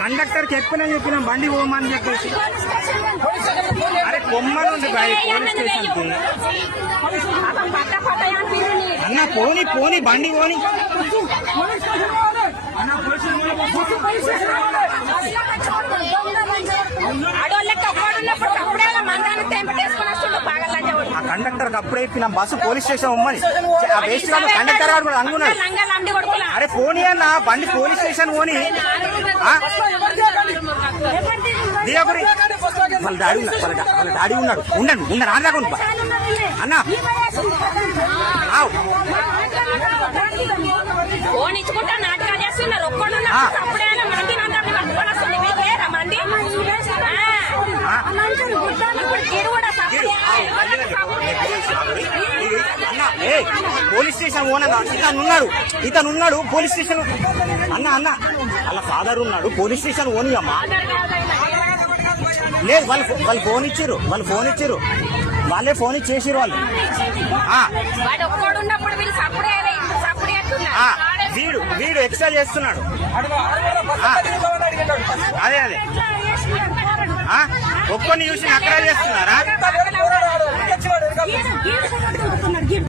Conductor చెప్పినాం బండి పోమని చెప్పేసి. అరే పొమ్మనుంది బాయ్ పోలీస్ స్టేషన్ కి అన్న. పోని బండి పోని. ఆ కండక్టర్ అప్పుడే చెప్పిన బస్సు పోలీస్ స్టేషన్ ఉమ్మని ఆ వేస్ట్ కండక్టర్ గారు కూడా అనుకున్నాడు. అరే పోనీ అన్న బండి పోలీస్ స్టేషన్ పోని. వాళ్ళ డాడీ ఉన్నాడు. ఉండండి ఆడదాకా అన్న. పోలీస్ స్టేషన్ ఓనర్ ఇతనున్నాడు పోలీస్ స్టేషన్. అన్న వాళ్ళ ఫాదర్ ఉన్నాడు పోలీస్ స్టేషన్ ఓని అమ్మా. లేదు వాళ్ళు ఫోన్ ఇచ్చారు వాళ్ళే ఫోన్ ఇచ్చేసారు వాళ్ళు. వీడు ఎక్స్ట్రా చేస్తున్నాడు. అదే ఒక్కరిని చూసి అక్కడ చేస్తున్నారా?